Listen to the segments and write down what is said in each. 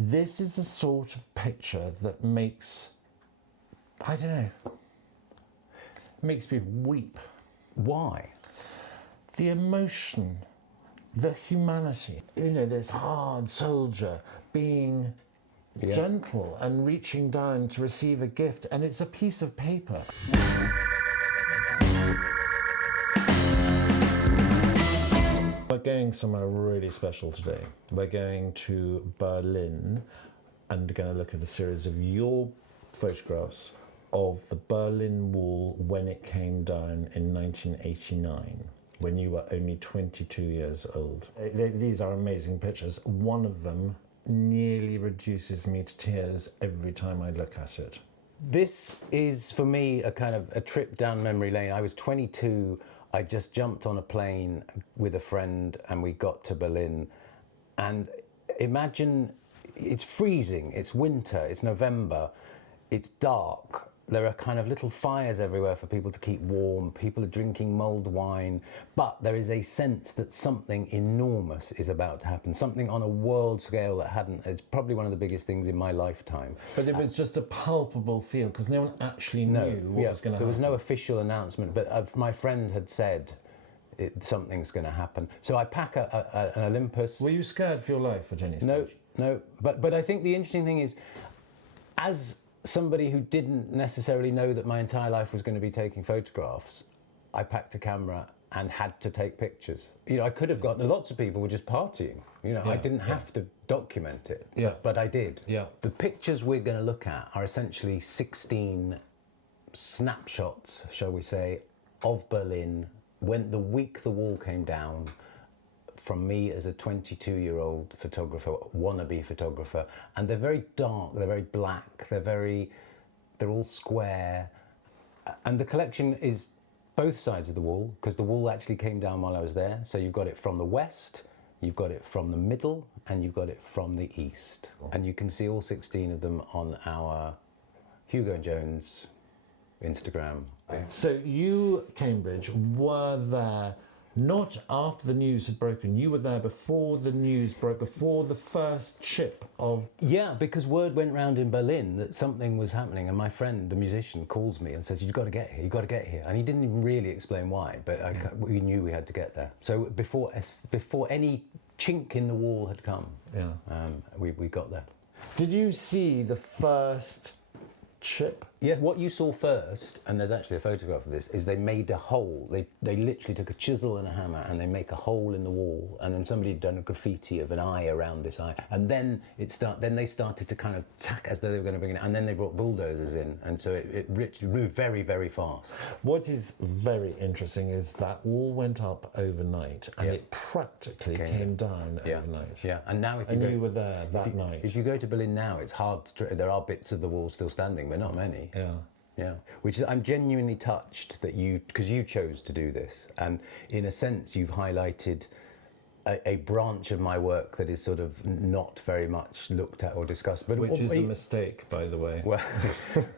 This is the sort of picture that makes, I don't know, makes people weep. Why? The emotion, the humanity. You know, this hard soldier being gentle and reaching down to receive a gift, and it's a piece of paper. We're going somewhere really special today. We're going to Berlin and going to look at a series of your photographs of the Berlin Wall when it came down in 1989, when you were only 22 years old. These are amazing pictures. One of them nearly reduces me to tears every time I look at it. This is, for me, a kind of a trip down memory lane. I was 22. I just jumped on a plane with a friend and we got to Berlin. And imagine, it's freezing, it's winter, it's November, it's dark. There are kind of little fires everywhere for people to keep warm. People are drinking mulled wine. But there is a sense that something enormous is about to happen. Something on a world scale that hadn't. It's probably one of the biggest things in my lifetime. But it was just a palpable feel because no one actually knew what was going to happen. There was no official announcement, but my friend had said something's going to happen. So I pack an Olympus. Were you scared for your life at any stage? No. But I think the interesting thing is, as somebody who didn't necessarily know that my entire life was going to be taking photographs, I packed a camera and had to take pictures. You know, I could have gotten, lots of people were just partying. You know, I didn't have to document it, but I did. Yeah. The pictures we're going to look at are essentially 16 snapshots, shall we say, of Berlin when the week the wall came down, from me as a 22-year-old photographer, wannabe photographer, and they're very dark, they're very black, they're all square, and the collection is both sides of the wall, because the wall actually came down while I was there. So you've got it from the west, you've got it from the middle, and you've got it from the east. And you can see all 16 of them on our Hugo and Jones Instagram. So you, Cambridge, were there not after the news had broken. You were there before the news broke, before the first chip of... Yeah, because word went round in Berlin that something was happening, and my friend, the musician, calls me and says, you've got to get here, you've got to get here. And he didn't even really explain why, but we knew we had to get there. So before any chink in the wall had come, we got there. Did you see the first chip? Yeah, what you saw first, and there's actually a photograph of this, is they made a hole. They literally took a chisel and a hammer and they make a hole in the wall, and then somebody had done a graffiti of an eye around this eye, and then they started to kind of tack as though they were going to bring it, and then they brought bulldozers in, and so it moved very, very fast. What is very interesting is that all went up overnight, and it practically came down overnight. Yeah, and now you were there that night. If you go to Berlin now, it's hard to, there are bits of the wall still standing, but not many. Yeah. Which is, I'm genuinely touched that because you chose to do this, and in a sense you've highlighted a branch of my work that is sort of not very much looked at or discussed. But which is a mistake, by the way. Well,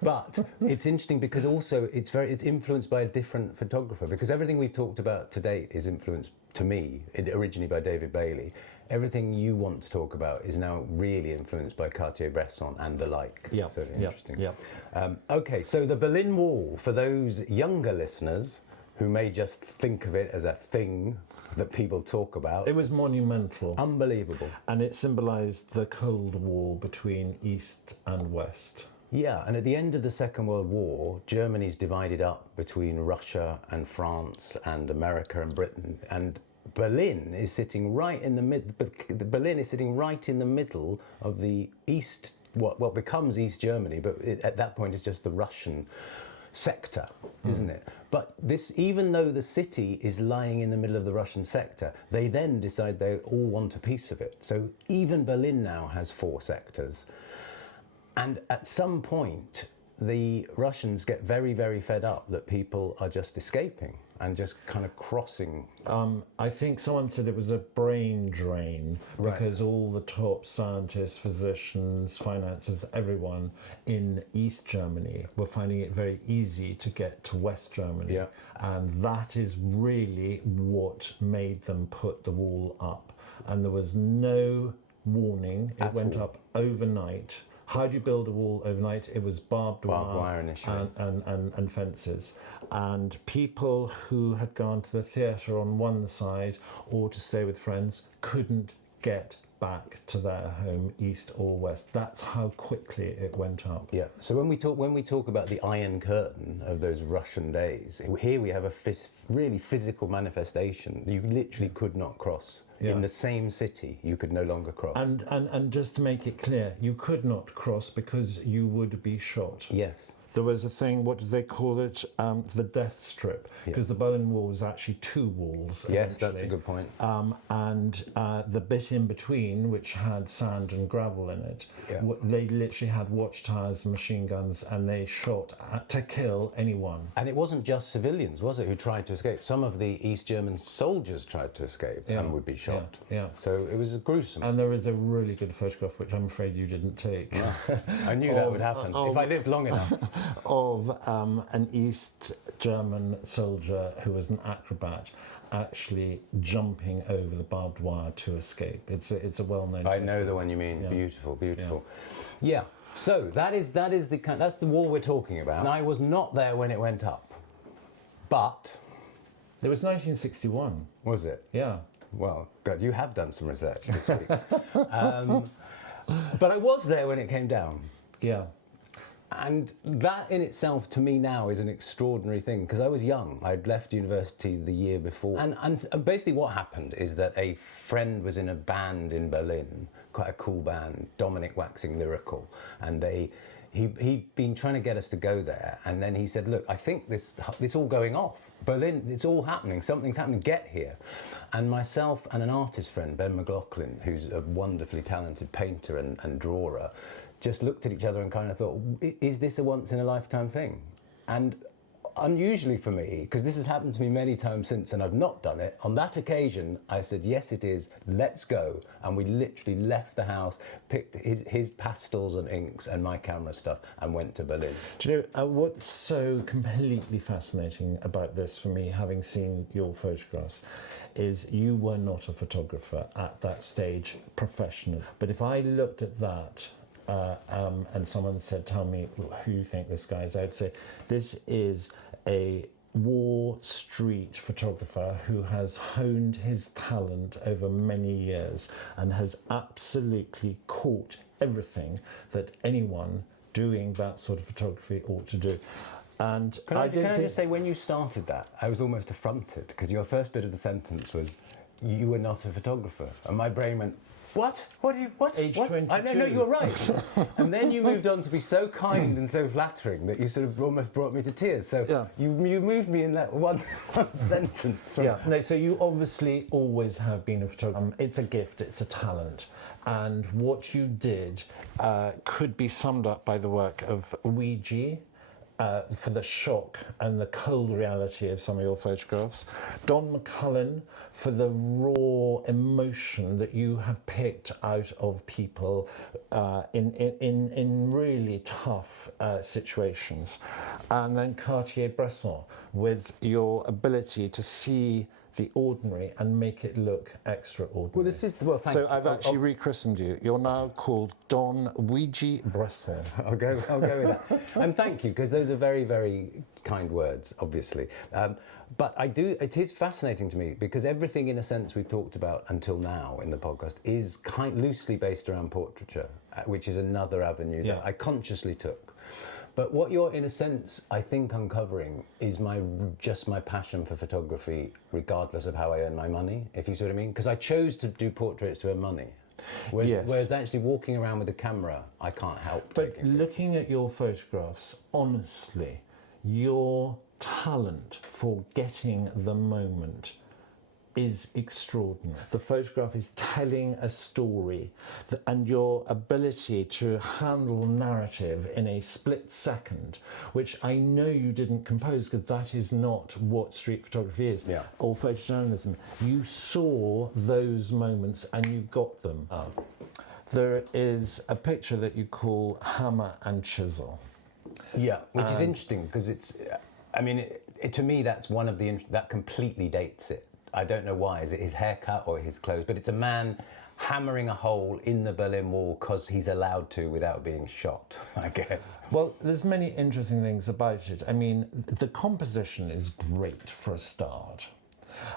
but it's interesting because also it's influenced by a different photographer, because everything we've talked about to date is influenced, to me, originally by David Bailey. Everything you want to talk about is now really influenced by Cartier-Bresson and the like. Yeah, so interesting. Yeah. Okay, so the Berlin Wall, for those younger listeners who may just think of it as a thing that people talk about. It was monumental. Unbelievable. And it symbolised the Cold War between East and West. Yeah, and at the end of the Second World War, Germany's divided up between Russia and France and America and Britain, and Berlin is sitting right in the middle. Berlin is sitting right in the middle of the East, what becomes East Germany, but at that point it's just the Russian sector, isn't it? But even though the city is lying in the middle of the Russian sector, they then decide they all want a piece of it. So even Berlin now has 4 sectors. And at some point, the Russians get very, very fed up that people are just escaping and just kind of crossing. I think someone said it was a brain drain because all the top scientists, physicians, financiers, everyone in East Germany were finding it very easy to get to West Germany. Yeah. And that is really what made them put the wall up. And there was no warning. It went up overnight. How do you build a wall overnight? It was barbed wire initially. and fences. And people who had gone to the theatre on one side or to stay with friends couldn't get back to their home, east or west. That's how quickly it went up. Yeah. So when we talk about the Iron Curtain of those Russian days, here we have a really physical manifestation. You literally could not cross. Yeah. In the same city, you could no longer cross. And just to make it clear, you could not cross because you would be shot. Yes. There was a thing, what did they call it? The death strip, because the Berlin Wall was actually two walls. Yes, that's a good point. And the bit in between, which had sand and gravel in it, they literally had watchtowers and machine guns, and they shot to kill anyone. And it wasn't just civilians, was it, who tried to escape? Some of the East German soldiers tried to escape and would be shot. Yeah. So it was gruesome. And there is a really good photograph, which I'm afraid you didn't take. No. I knew that would happen if I lived long enough. Of an East German soldier who was an acrobat actually jumping over the barbed wire to escape. It's a well-known. I know the one you mean. Yeah. Beautiful. Yeah. So that's the wall we're talking about. And I was not there when it went up, but it was 1961. Was it? Yeah. Well, God, you have done some research this week. But I was there when it came down. Yeah. And that in itself, to me now, is an extraordinary thing, because I was young. I'd left university the year before. And basically what happened is that a friend was in a band in Berlin, quite a cool band, Dominic Waxing Lyrical, and he'd been trying to get us to go there, and then he said, look, I think it's all going off. Berlin, it's all happening, something's happening, get here. And myself and an artist friend, Ben McLaughlin, who's a wonderfully talented painter and drawer, just looked at each other and kind of thought, is this a once-in-a-lifetime thing? And unusually for me, because this has happened to me many times since and I've not done it, on that occasion I said, yes it is, let's go. And we literally left the house, picked his pastels and inks and my camera stuff and went to Berlin. Do you know what's so completely fascinating about this for me, having seen your photographs, is you were not a photographer at that stage professionally. But if I looked at that and someone said, tell me who you think this guy is, I'd say this is a Wall Street photographer who has honed his talent over many years and has absolutely caught everything that anyone doing that sort of photography ought to do. And can I just say, when you started that, I was almost affronted, because your first bit of the sentence was, you were not a photographer. And my brain went, what? What? Age what? 22. I know, you're right. And then you moved on to be so kind and so flattering that you sort of almost brought me to tears. So you moved me in that one sentence. Yeah. No, so you obviously always have been a photographer. It's a gift, it's a talent. And what you did could be summed up by the work of Ouija, for the shock and the cold reality of some of your photographs. Don McCullen for the raw emotion that you have picked out of people in really tough situations. And then Cartier-Bresson with your ability to see the ordinary and make it look extraordinary. Well, thank you. So I've actually rechristened you. You're now called Don Ouija Bresson. I'll go with that. And thank you, because those are very, very kind words, obviously. But it is fascinating to me, because everything, in a sense, we've talked about until now in the podcast is loosely based around portraiture, which is another avenue that I consciously took. But what you're, in a sense, I think uncovering is just my passion for photography, regardless of how I earn my money, if you see what I mean. Because I chose to do portraits to earn money. Whereas actually walking around with a camera, I can't help. But looking at your photographs, honestly, your talent for getting the moment is extraordinary. The photograph is telling a story, and your ability to handle narrative in a split second, which I know you didn't compose, because that is not what street photography is, or photojournalism. You saw those moments and you got them. There is a picture that you call Hammer and Chisel. Yeah, which is interesting, because it's, I mean, to me, that's one of that completely dates it. I don't know why. Is it his haircut or his clothes? But it's a man hammering a hole in the Berlin Wall because he's allowed to without being shot, I guess. Well, there's many interesting things about it. I mean, the composition is great for a start.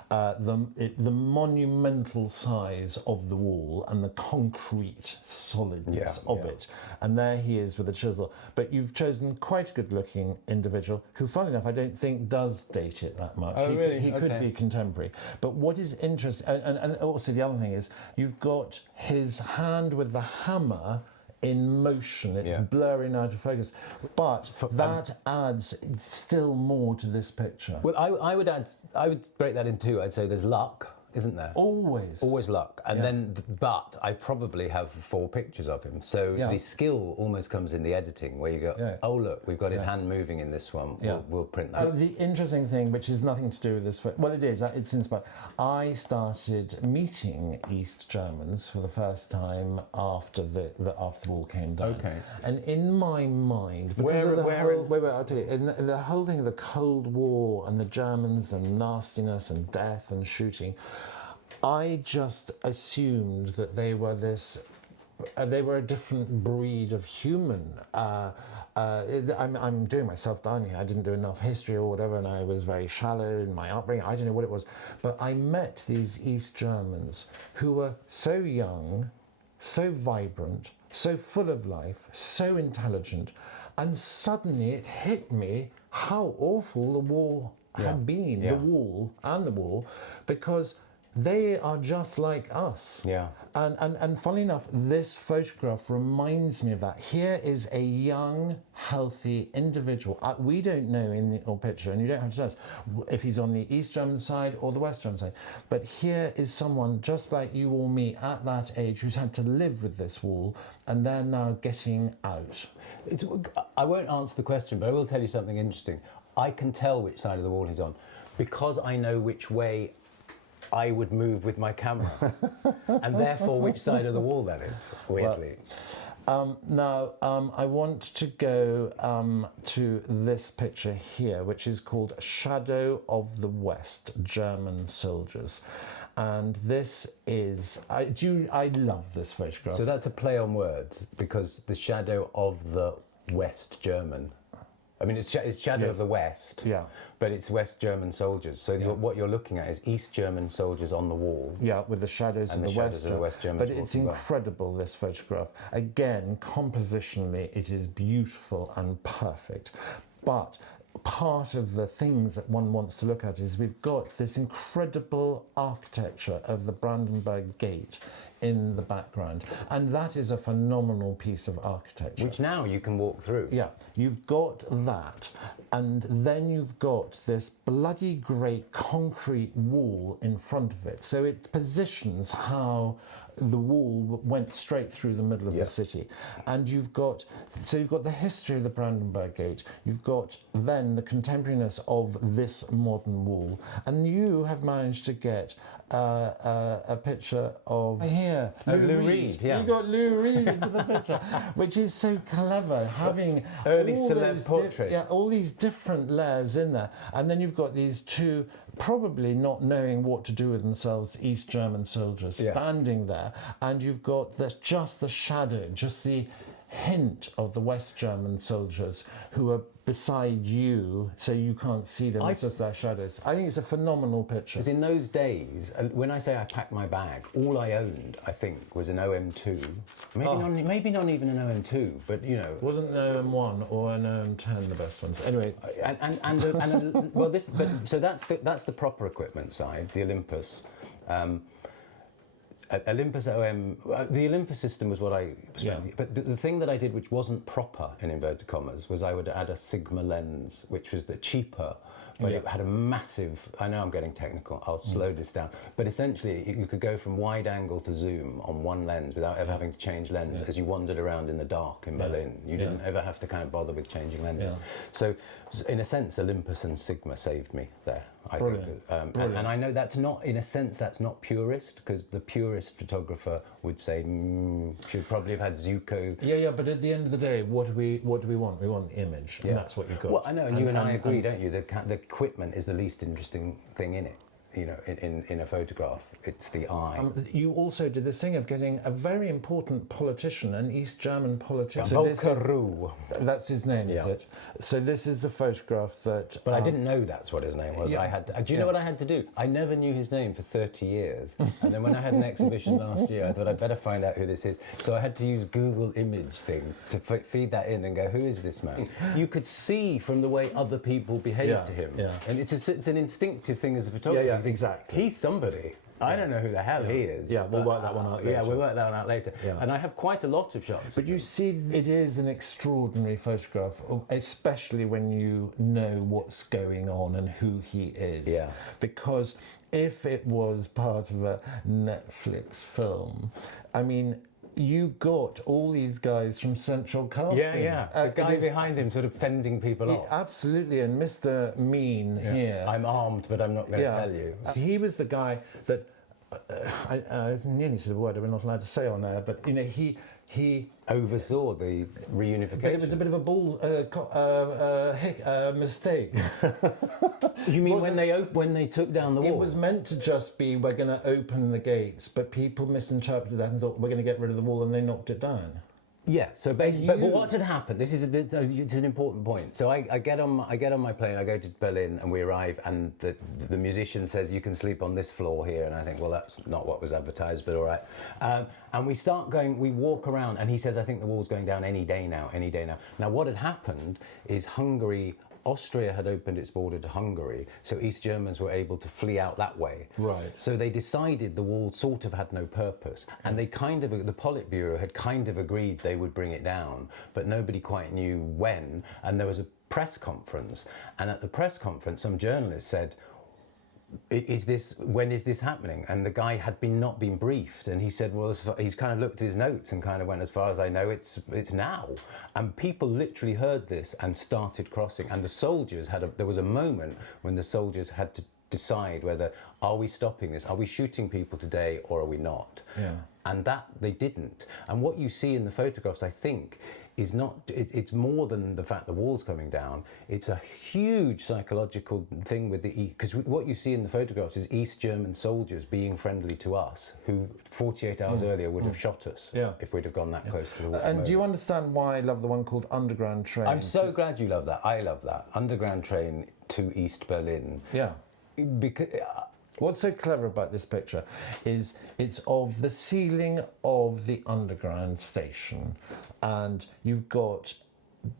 The monumental size of the wall and the concrete solidness of it. And there he is with a chisel. But you've chosen quite a good-looking individual who, funnily enough, I don't think does date it that much. Oh, really? He could be contemporary. But what is interesting, and also the other thing is, you've got his hand with the hammer in motion. It's blurring out of focus, but that adds still more to this picture. Well, I would break that in two. I'd say there's luck, isn't there? Always luck. And then, but I probably have 4 pictures of him. So the skill almost comes in the editing, where you go, oh look, we've got his hand moving in this one. We'll print that. The interesting thing, which is nothing to do with this, well, it is. It's inspired. I started meeting East Germans for the first time after the wall came down. Okay. And in my mind, wait, I'll tell you. In the whole thing of the Cold War and the Germans and nastiness and death and shooting, I just assumed that they were they were a different breed of human. I'm doing myself down here. I didn't do enough history or whatever, and I was very shallow in my upbringing. I don't know what it was. But I met these East Germans who were so young, so vibrant, so full of life, so intelligent, and suddenly it hit me how awful the war had been, the wall, because they are just like us. And funnily enough, this photograph reminds me of that. Here is a young, healthy individual. We don't know in the picture, and you don't have to tell us if he's on the East German side or the West German side. But here is someone just like you or me at that age who's had to live with this wall, and they're now getting out. I won't answer the question, but I will tell you something interesting. I can tell which side of the wall he's on because I know which way I would move with my camera, and therefore which side of the wall that is, weirdly. Now, I want to go to this picture here, which is called Shadow of the West, German Soldiers. And this is, I love this photograph. So that's a play on words, because the shadow of the West German. I mean, it's Shadow of the West, but it's West German soldiers. So what you're looking at is East German soldiers on the wall. Yeah, with the shadows of the West German. But it's incredible, this photograph. Again, compositionally, it is beautiful and perfect. But part of the things that one wants to look at is we've got this incredible architecture of the Brandenburg Gate in the background, and that is a phenomenal piece of architecture. Which now you can walk through. Yeah, you've got that, and then you've got this bloody great concrete wall in front of it. So it positions how the wall went straight through the middle of the city. And you've got the history of the Brandenburg Gate, you've got then the contemporaneous of this modern wall, and you have managed to get a picture of here, Lou Reed. You got Lou Reed into the picture, which is so clever, having early celeb portrait. All these different layers in there, and then you've got these two probably not knowing what to do with themselves, East German soldiers standing there, and you've got just the shadow, just the hint of the West German soldiers who are beside you, so you can't see them, it's just their shadows. I think it's a phenomenal picture. Because in those days, when I say I packed my bag, all I owned, I think, was an OM2. Maybe not even an OM2, but you know. Wasn't an OM1 or an OM10 the best ones? Anyway. So that's the proper equipment side, the Olympus. Olympus OM, the Olympus system was what I spent. But the thing that I did, which wasn't proper in inverted commas, was I would add a Sigma lens, which was the cheaper, but it had a massive. I know I'm getting technical. I'll slow this down. But essentially, you could go from wide angle to zoom on one lens without ever having to change lens as you wandered around in the dark in Berlin. You didn't ever have to kind of bother with changing lenses. So, in a sense, Olympus and Sigma saved me there. I think, and I know that's not, in a sense, that's not purist, because the purist photographer would say should probably have had Zuko. Yeah, but at the end of the day, what do we want? We want the image, and that's what you've got. Well, I know, and you and I agree, don't you? The equipment is the least interesting thing in it. you know, in a photograph. It's the eye. You also did this thing of getting a very important politician, an East German politician. Volker Ruh. That's his name, is Yeah. it? So this is the photograph that... But I didn't know that's what his name was. Yeah. I had. Do you know what I had to do? I never knew his name for 30 years. And then when I had an exhibition last year, I thought I'd better find out who this is. So I had to use Google image thing to feed that in and go, who is this man? You could see from the way other people behave to him. Yeah. And it's an instinctive thing as a photographer. Yeah, You think, exactly. He's somebody. I don't know who the hell he is. Yeah, we'll but, work that one out later. Yeah, we'll work that one out later. Yeah. And I have quite a lot of shots. But you see, it is an extraordinary photograph, especially when you know what's going on and who he is. Yeah. Because if it was part of a Netflix film, I mean, you got all these guys from Central Casting. Yeah. The guy behind him sort of fending people off. Absolutely, and Mr. Mean here. I'm armed, but I'm not going to tell you. He was the guy that I nearly said a word we're not allowed to say on air, but you know he Oversaw the reunification. But it was a bit of a mistake. You mean when they took down the wall? It was meant to just be, we're going to open the gates, but people misinterpreted that and thought we're going to get rid of the wall, and they knocked it down. Yeah. So basically, but what had happened? It's an important point. So I get on my plane. I go to Berlin, and we arrive, and the musician says you can sleep on this floor here, and I think, well, that's not what was advertised, but all right. And we start going. We walk around, and he says, I think the wall's going down any day now. Any day now. Now, what had happened is Austria had opened its border to Hungary, so East Germans were able to flee out that way. Right. So they decided the wall sort of had no purpose, and the Politburo had kind of agreed they would bring it down, but nobody quite knew when, and there was a press conference, and at the press conference some journalist said, when is this happening? And the guy had not been briefed, and he said, well, he's kind of looked at his notes and kind of went, as far as I know, it's now. And people literally heard this and started crossing, and the soldiers there was a moment when the soldiers had to decide whether, are we stopping this? Are we shooting people today, or are we not? Yeah. And that they didn't. And what you see in the photographs, I think, is not, it's more than the fact the wall's coming down. It's a huge psychological thing with because what you see in the photographs is East German soldiers being friendly to us, who 48 hours earlier would have shot us if we'd have gone that close to the wall. And do you understand why I love the one called Underground Train? I'm so glad you love that. I love that. Underground Train to East Berlin. Yeah. Because... What's so clever about this picture is it's of the ceiling of the underground station, and you've got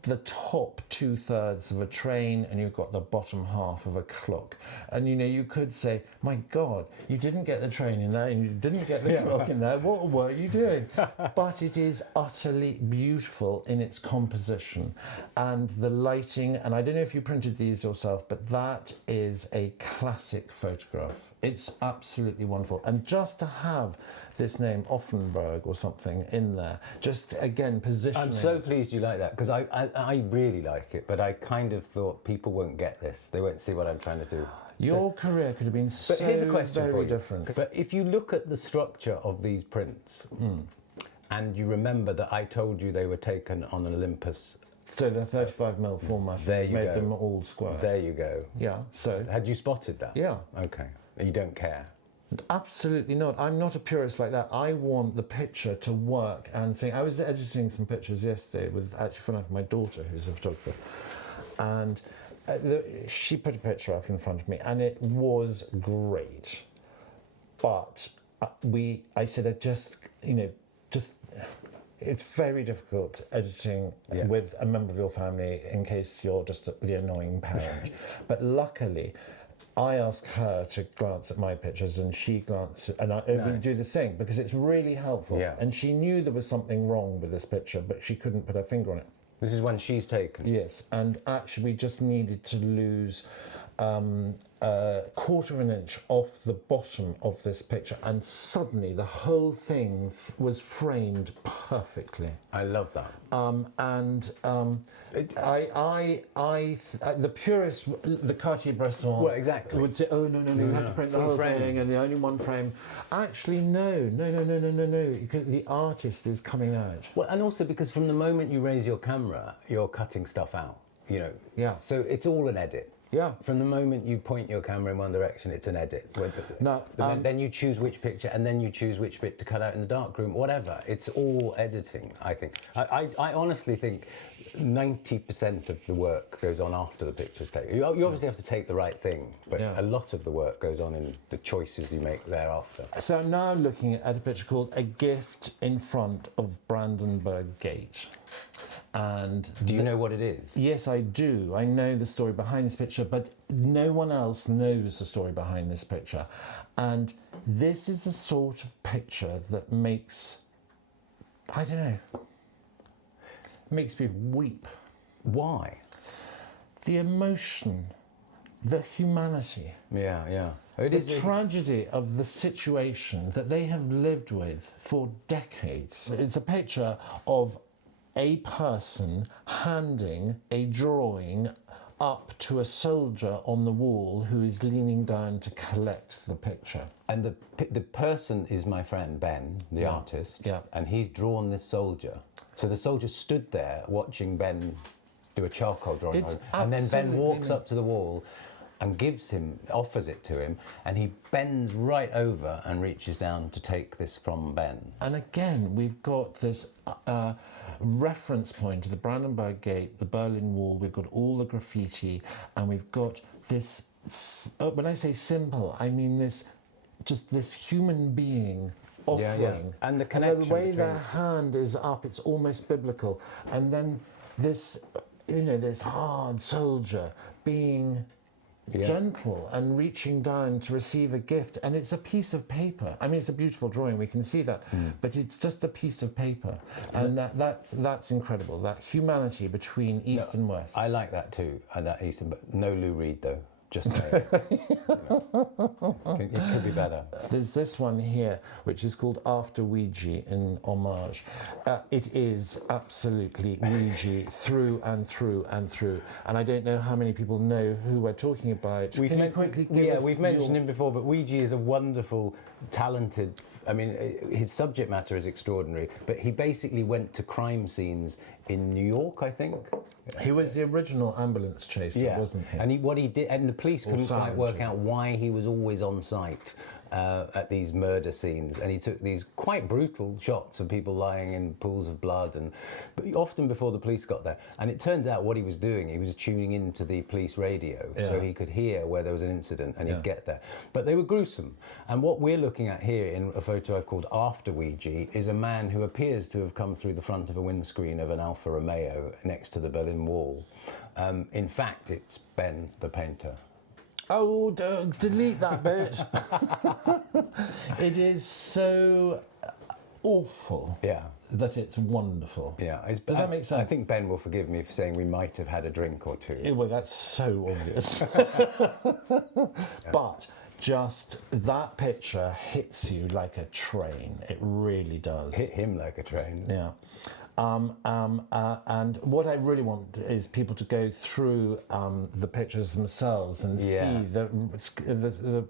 the top 2/3 of a train, and you've got the bottom half of a clock. And you know, you could say, my God, you didn't get the train in there and you didn't get the clock in there. What were you doing? But it is utterly beautiful in its composition and the lighting. And I don't know if you printed these yourself, but that is a classic photograph. It's absolutely wonderful. And just to have this name, Offenberg or something, in there, just again positioning. I'm so pleased you like that, because I really like it, but I kind of thought people won't get this. They won't see what I'm trying to do. Your career could have been so here's a question very for you. different. But if you look at the structure of these prints, and you remember that I told you they were taken on an Olympus. So the 35mm format made them all square. There you go. Yeah, so... Had you spotted that? Yeah. Okay. And you don't care? Absolutely not. I'm not a purist like that. I want the picture to work and think. I was editing some pictures yesterday with, actually, funny enough, my daughter, who's a photographer, and she put a picture up in front of me, and it was great. But I said, it's very difficult editing with a member of your family in case you're just the annoying parent. But luckily, I asked her to glance at my pictures, and she glanced, and I would do the same, because it's really helpful. Yeah. And she knew there was something wrong with this picture, but she couldn't put her finger on it. This is when she's taken? Yes, and actually we just needed to lose a quarter of an inch off the bottom of this picture, and suddenly the whole thing was framed perfectly. I love that. The purist, the Cartier-Bresson, well, exactly, would say, oh no, you have to print the whole thing, and the only one frame. Actually, no. The artist is coming out. Well, and also because from the moment you raise your camera, you're cutting stuff out. You know. Yeah. So it's all an edit. Yeah. From the moment you point your camera in one direction, it's an edit. No, Then you choose which picture, and then you choose which bit to cut out in the darkroom, whatever. It's all editing, I think. I honestly think 90% of the work goes on after the picture's taken. You obviously have to take the right thing, but Yeah. a lot of the work goes on in the choices you make thereafter. So I'm now looking at a picture called A Gift in Front of Brandenburg Gate. And Do you know what it is? yes, I do. I know the story behind this picture, but no one else knows the story behind this picture. And this is the sort of picture that makes, I don't know, makes me weep. Why? The emotion, the humanity, Yeah. the tragedy of the situation that they have lived with for decades. It's a picture of a person handing a drawing up to a soldier on the wall who is leaning down to collect the picture. And the person is my friend Ben, the artist, yeah. and he's drawn this soldier. So the soldier stood there watching Ben do a charcoal drawing, It's and then Ben absolutely walks up to the wall and offers it to him, and he bends right over and reaches down to take this from Ben. And again, we've got this reference point to the Brandenburg Gate, the Berlin Wall, we've got all the graffiti, and we've got this, when I say simple, I mean this human being offering. And the connection the way between their hand is up, it's almost biblical. And then this, this hard soldier being gentle and reaching down to receive a gift, and it's a piece of paper. I mean, it's a beautiful drawing, we can see that, but it's just a piece of paper, and that's incredible. That humanity between East and West. I like that too, that Eastern, but no Lou Reed though. Just saying. It could be better. There's this one here, which is called After Ouija in homage. It is absolutely Ouija through and through and through. And I don't know how many people know who we're talking about. We've mentioned him before, but Ouija is a wonderful, talented. I mean, his subject matter is extraordinary, but he basically went to crime scenes in New York, I think. He was the original ambulance chaser, wasn't he? And what he did, and the police couldn't quite work out why he was always on site at these murder scenes, and he took these quite brutal shots of people lying in pools of blood, but often before the police got there. And it turns out what he was doing, he was tuning into the police radio, so he could hear where there was an incident, and he'd get there. But they were gruesome. And what we're looking at here in a photo I've called After Ouija is a man who appears to have come through the front of a windscreen of an Alfa Romeo next to the Berlin Wall. In fact, it's Ben, the painter. Oh, delete that bit. It is so awful that it's wonderful. Yeah. Does that make sense? I think Ben will forgive me for saying we might have had a drink or two. Yeah, well, that's so obvious. But just that picture hits you like a train. It really does. Hit him like a train. Yeah. And what I really want is people to go through the pictures themselves and see the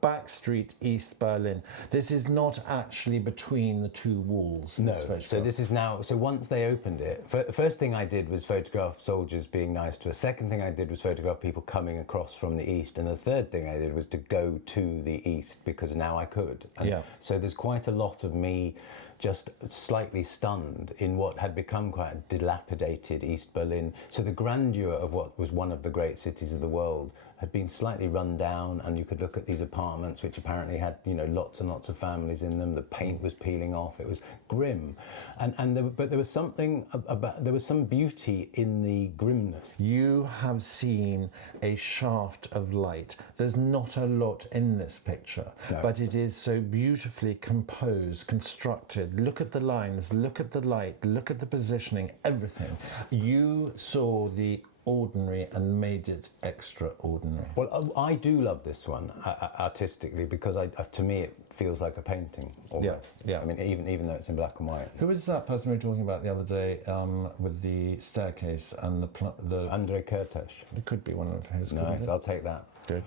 backstreet East Berlin. This is not actually between the two walls. No, so this is now, so once they opened it, first thing I did was photograph soldiers being nice to us. Second thing I did was photograph people coming across from the East. And the third thing I did was to go to the East because now I could. And so there's quite a lot of me just slightly stunned in what had become quite a dilapidated East Berlin. So the grandeur of what was one of the great cities of the world had been slightly run down, and you could look at these apartments which apparently had, lots and lots of families in them. The paint was peeling off. It was grim, but there was something about, there was some beauty in the grimness. You have seen a shaft of light. There's not a lot in this picture, but it is so beautifully composed, constructed. Look at the lines, look at the light, look at the positioning, everything. You saw the ordinary and made it extraordinary. Well, I do love this one artistically because to me it feels like a painting. Almost. Yeah. I mean, even though it's in black and white. Who is that person we were talking about the other day with the staircase and the Andrei Kurtesh. It could be one of his. Nice, I'll take that. Good.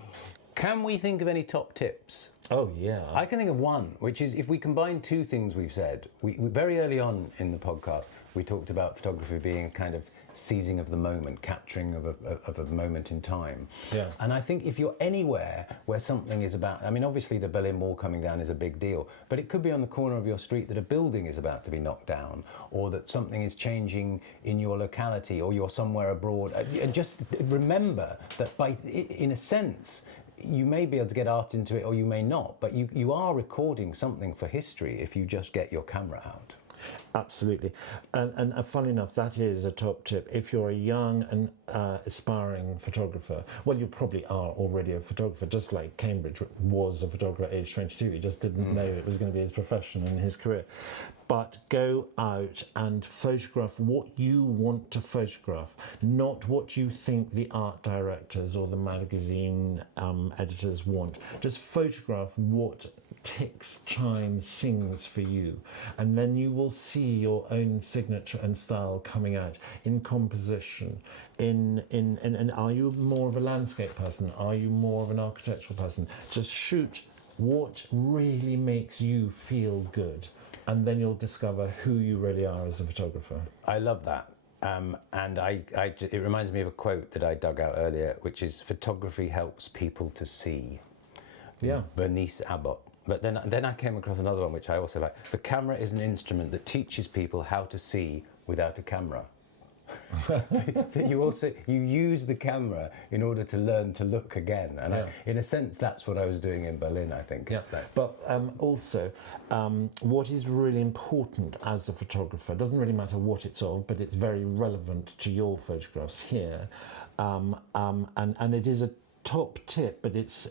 Can we think of any top tips? Oh, yeah. I can think of one, which is if we combine two things we've said. We very early on in the podcast, we talked about photography being a kind of seizing of the moment, capturing of a moment in time. Yeah. And I think if you're anywhere where something is about, I mean, obviously the Berlin Wall coming down is a big deal, but it could be on the corner of your street that a building is about to be knocked down, or that something is changing in your locality, or you're somewhere abroad. And just remember that in a sense, you may be able to get art into it or you may not, but you are recording something for history if you just get your camera out. Absolutely. And funny enough, that is a top tip. If you're a young and aspiring photographer, well, you probably are already a photographer, just like Cambridge was a photographer at age 22. He just didn't know it was going to be his profession and his career. But go out and photograph what you want to photograph, not what you think the art directors or the magazine editors want. Just photograph what ticks, chimes, sings for you, and then you will see your own signature and style coming out in composition. And are you more of a landscape person? Are you more of an architectural person? Just shoot what really makes you feel good, and then you'll discover who you really are as a photographer. I love that. And it reminds me of a quote that I dug out earlier, which is, photography helps people to see. Yeah. Bernice Abbott. But then I came across another one, which I also like. The camera is an instrument that teaches people how to see without a camera. You use the camera in order to learn to look again. And in a sense, that's what I was doing in Berlin, I think. Yeah. But also, what is really important as a photographer, doesn't really matter what it's of, but it's very relevant to your photographs here. And it is a top tip, but it's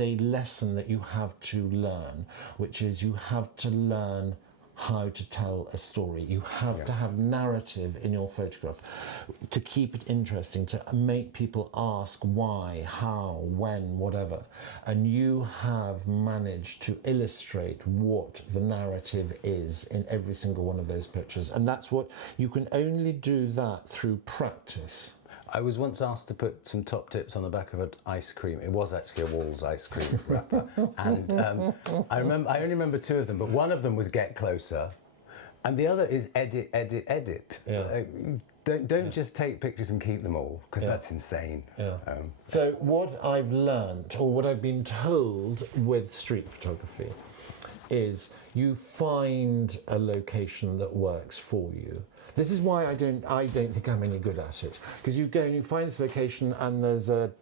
a lesson that you have to learn, which is you have to learn how to tell a story. You have to have narrative in your photograph to keep it interesting, to make people ask why, how, when, whatever. And you have managed to illustrate what the narrative is in every single one of those pictures. And that's what you can only do that through practice. I was once asked to put some top tips on the back of an ice cream. It was actually a Wall's ice cream wrapper. And I only remember two of them, but one of them was get closer. And the other is edit, edit, edit. Yeah. Don't just take pictures and keep them all, because that's insane. Yeah. So what I've learned, or what I've been told with street photography, is you find a location that works for you. This is why I don't think I'm any good at it, because you go and you find this location and there's a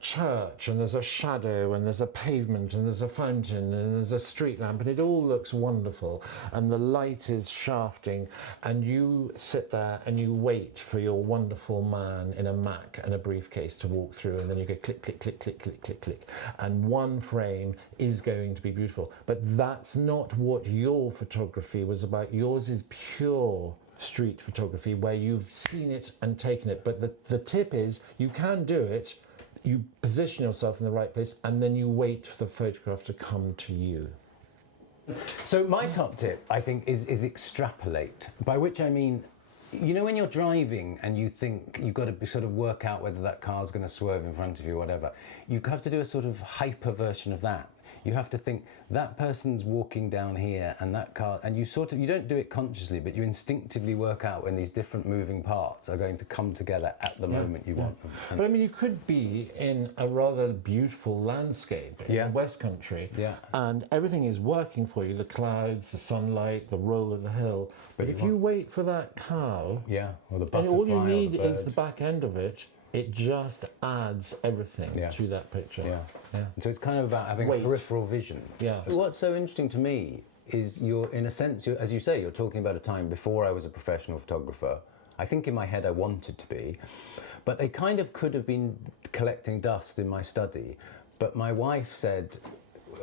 church and there's a shadow and there's a pavement and there's a fountain and there's a street lamp and it all looks wonderful and the light is shafting, and you sit there and you wait for your wonderful man in a Mac and a briefcase to walk through, and then you go click, click, click, click, click, click, click, and one frame is going to be beautiful. But that's not what your photography was about. Yours is pure street photography where you've seen it and taken it. But the tip is you can do it, you position yourself in the right place, and then you wait for the photograph to come to you. So my top tip, I think, is extrapolate, by which I mean, you know, when you're driving and you think you've got to sort of work out whether that car's going to swerve in front of you or whatever, you have to do a sort of hyper version of that. You have to think that person's walking down here and that car, and you don't do it consciously, but you instinctively work out when these different moving parts are going to come together at the moment you want them. But I mean, you could be in a rather beautiful landscape in the West Country, and everything is working for you, the clouds, the sunlight, the roll of the hill. But if you wait for that cow, or the butterfly, and all you need is the back end of it, it just adds everything to that picture. So it's kind of about having a peripheral vision. What's so interesting to me is in a sense, as you say, you're talking about a time before I was a professional photographer. I think in my head I wanted to be, but they kind of could have been collecting dust in my study. But my wife said,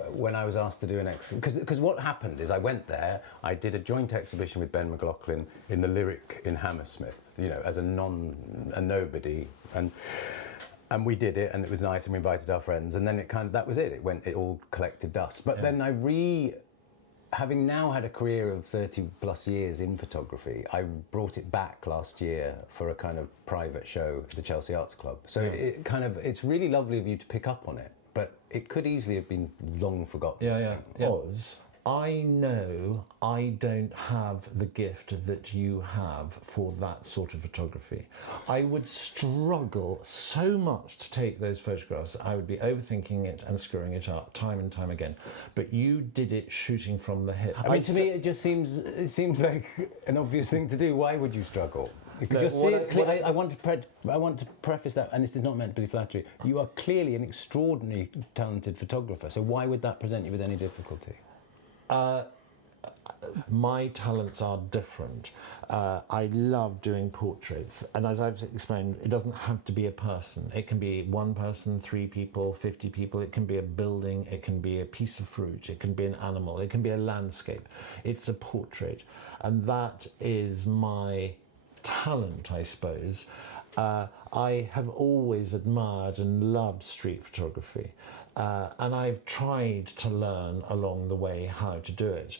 when I was asked to do an exhibition, because what happened is I went there, I did a joint exhibition with Ben McLaughlin in the Lyric in Hammersmith, you know, as a nobody, and we did it, and it was nice, and we invited our friends, and then that was it. It all collected dust. But then I having now had a career of 30 plus years in photography, I brought it back last year for a kind of private show at the Chelsea Arts Club. So it's really lovely of you to pick up on it, but it could easily have been long forgotten. Yeah. Oz, I know I don't have the gift that you have for that sort of photography. I would struggle so much to take those photographs. I would be overthinking it and screwing it up time and time again. But you did it shooting from the hip. I mean, to me, it seems like an obvious thing to do. Why would you struggle? Because I want to preface that, and this is not meant to be flattery. You are clearly an extraordinarily talented photographer. So why would that present you with any difficulty? My talents are different. I love doing portraits, and as I've explained, it doesn't have to be a person. It can be one person, 3 people, 50 people. It can be a building. It can be a piece of fruit. It can be an animal. It can be a landscape. It's a portrait, and that is my talent, I suppose. I have always admired and loved street photography, and I've tried to learn along the way how to do it.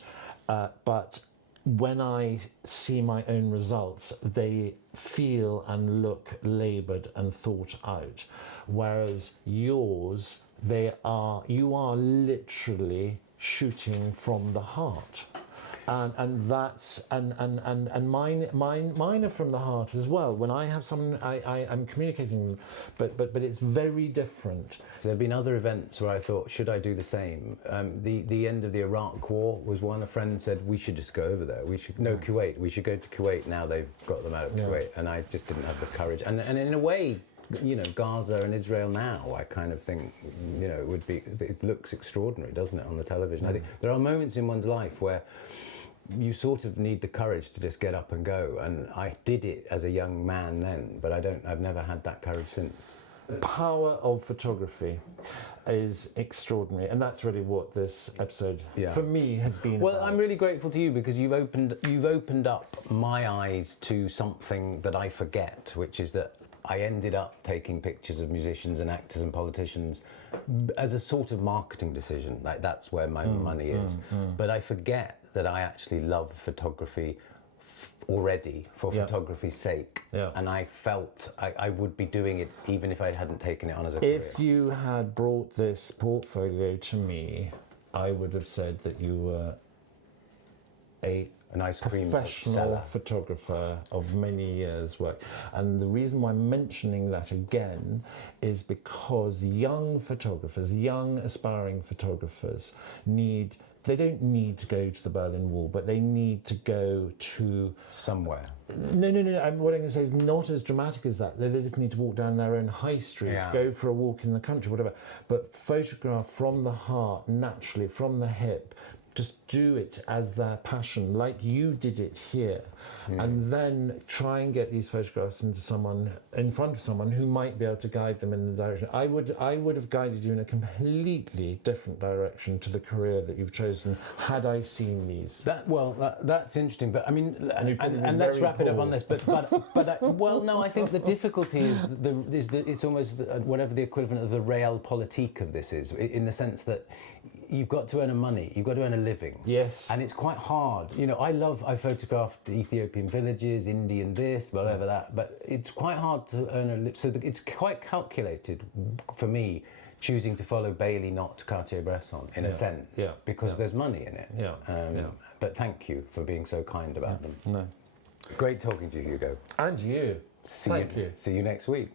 But when I see my own results, they feel and look laboured and thought out, whereas yours, you are literally shooting from the heart. And mine are from the heart as well. When I have someone, I'm communicating, but it's very different. There have been other events where I thought, should I do the same? The end of the Iraq War was one. A friend said we should just go over there. Kuwait. We should go to Kuwait now. They've got them out of Kuwait, and I just didn't have the courage. And in a way, Gaza and Israel now, I kind of think, it looks extraordinary, doesn't it, on the television? I think there are moments in one's life where you sort of need the courage to just get up and go, and I did it as a young man then, but I've never had that courage since. The power of photography is extraordinary, and that's really what this episode for me has been about. I'm really grateful to you because you've opened up my eyes to something that I forget, which is that I ended up taking pictures of musicians and actors and politicians as a sort of marketing decision. Like, that's where my money is. But I forget that I actually love photography already for photography's sake. And I felt I would be doing it even if I hadn't taken it on as a career. If you had brought this portfolio to me, I would have said that you were an ice cream professional photographer of many years' work. And the reason why I'm mentioning that again is because young photographers, young aspiring photographers they don't need to go to the Berlin Wall, but they need to go to somewhere. No. What I'm going to say is not as dramatic as that. They just need to walk down their own high street, go for a walk in the country, whatever. But photograph from the heart, naturally, from the hip. Just do it as their passion, like you did it here, and then try and get these photographs in front of someone who might be able to guide them in the direction. I would have guided you in a completely different direction to the career that you've chosen had I seen these. That's interesting, but I mean, and let's wrap it up on this. But no, I think the difficulty is that it's almost whatever the equivalent of the realpolitik of this is, in the sense that you've got to earn money, you've got to earn a living. Yes. And it's quite hard. I photographed Ethiopian villages, Indian this, whatever that, but it's quite hard to earn a living. So it's quite calculated for me, choosing to follow Bailey, not Cartier-Bresson, in a sense, because there's money in it. But thank you for being so kind about them. No. Great talking to you, Hugo. And you. See you next week.